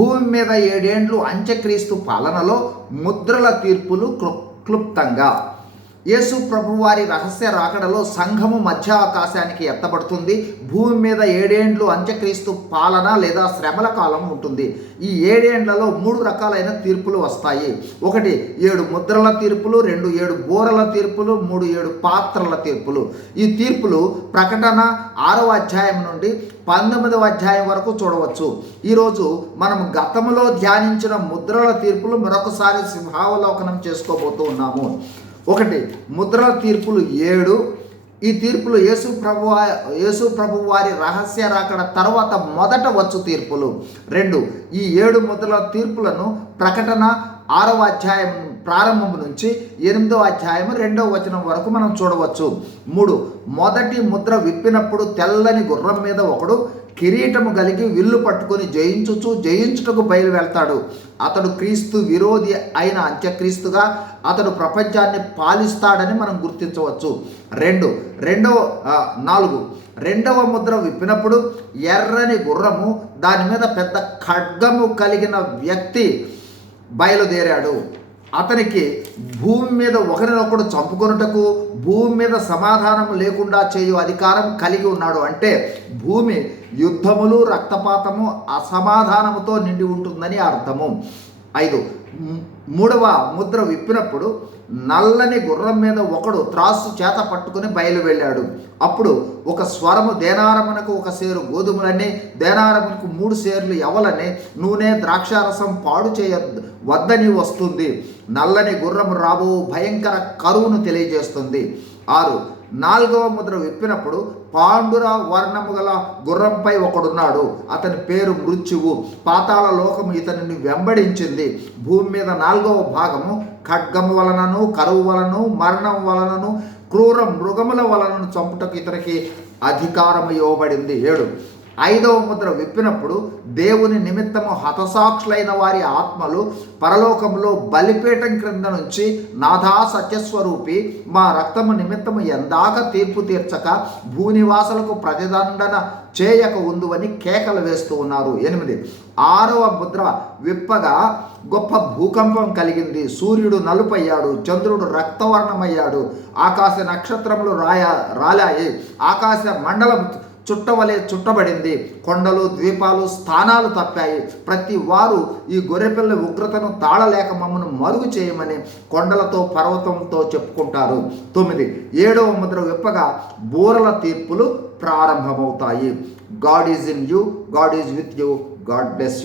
భూమి మీద ఏడేండ్లు అంత్యక్రీస్తు పాలనలో ముద్రల తీర్పులు క్లు- క్లుప్తంగా. యేసు ప్రభువారి రహస్య రాకడలో సంఘము మధ్యావకాశానికి ఎత్తబడుతుంది. భూమి మీద ఏడేండ్లు అంత్యక్రీస్తు పాలన లేదా శ్రమల కాలం ఉంటుంది. ఈ ఏడేండ్లలో మూడు రకాలైన తీర్పులు వస్తాయి. ఒకటి ఏడు ముద్రల తీర్పులు రెండు ఏడు బోరల తీర్పులు మూడు ఏడు పాత్రల తీర్పులు. ఈ తీర్పులు ప్రకటన ఆరవ అధ్యాయం నుండి పంతొమ్మిదవ అధ్యాయం వరకు చూడవచ్చు. ఈరోజు మనం గతంలో ధ్యానించిన ముద్రల తీర్పులు మరొకసారి సింహావలోకనం చేసుకోబోతూ ఉన్నాము. ఒకటి ముద్రల తీర్పులు ఏడు. ఈ తీర్పులు యేసు ప్రభు యేసు ప్రభు వారి రహస్య రాకడ తర్వాత మొదట వచ్చు తీర్పులు. రెండు ఈ ఏడు ముద్రల తీర్పులను ప్రకటన ఆరవ అధ్యాయం ప్రారంభం నుంచి ఎనిమిదో అధ్యాయం రెండవ వచనం వరకు మనం చూడవచ్చు. మూడు మొదటి ముద్ర విప్పినప్పుడు తెల్లని గుర్రం మీద ఒకడు కిరీటము కలిగి విల్లు పట్టుకొని జయించుచు జయించుటకు బయలు వెళ్తాడు. అతడు క్రీస్తు విరోధి అయిన అంత్యక్రీస్తుగా అతడు ప్రపంచాన్ని పాలిస్తాడని మనం గుర్తించవచ్చు. రెండు రెండవ నాలుగు. రెండవ ముద్ర విప్పినప్పుడు ఎర్రని గుర్రము దాని మీద పెద్ద ఖడ్గము కలిగిన వ్యక్తి బయలుదేరాడు. అతనికి భూమి మీద ఒకరినొకడు చంపుకొనుటకు భూమి మీద సమాధానం లేకుండా చేయు అధికారం కలిగి ఉన్నాడు. అంటే భూమి యుద్ధములు రక్తపాతము అసమాధానముతో నిండి ఉంటుందని అర్థము. ఐదు. మూడవ ముద్ర విప్పినప్పుడు నల్లని గుర్రం మీద ఒకడు త్రాసు చేత పట్టుకుని బయలు వెళ్ళాడు అప్పుడు ఒక స్వరము దేనారమునకు ఒక సేరు గోధుమలని దేనారమునకు మూడు సేర్లు ఎవలని నూనె ద్రాక్షారసం పాడు చేయ వద్దని వస్తుంది. నల్లని గుర్రము రాబో భయంకర కరువును తెలియజేస్తుంది. ఆరు. నాలుగవ ముద్ర విప్పినప్పుడు పాండుర వర్ణము గల గుర్రంపై ఒకడున్నాడు. అతని పేరు మృత్యువు. పాతాళ లోకము ఇతనిని వెంబడించింది. భూమి మీద నాలుగవ భాగము ఖడ్గము వలనను కరువు వలన మరణం వలనను క్రూర మృగముల వలనను చంపుటకు ఇతనికి అధికారం ఇవ్వబడింది. ఏడు. ఐదవ ముద్ర విప్పినప్పుడు దేవుని నిమిత్తము హతసాక్షులైన వారి ఆత్మలు పరలోకంలో బలిపీఠం క్రింద నుంచి నాథా సత్యస్వరూపి మా రక్తము నిమిత్తము ఎందాక తీర్పు తీర్చక భూనివాసులకు ప్రతిదండన చేయక ఉందువని కేకలు వేస్తూ ఉన్నారు. ఎనిమిది. ఆరవ ముద్ర విప్పగా గొప్ప భూకంపం కలిగింది. సూర్యుడు నలుపయ్యాడు. చంద్రుడు రక్తవర్ణమయ్యాడు. ఆకాశ నక్షత్రములు రాయ రాలాయి. ఆకాశ మండలం చుట్టవలే చుట్టబడింది. కొండలు ద్వీపాలు స్థానాలు తప్పాయి. ప్రతి వారు ఈ గొర్రెపిల్ల ఉగ్రతను తాళలేక మమ్మను మరుగు చేయమని కొండలతో పర్వతంతో చెప్పుకుంటారు. తొమ్మిది. ఏడవ ముద్ర విప్పగా బూరల తీర్పులు ప్రారంభమవుతాయి. God is in you God is with you God bless you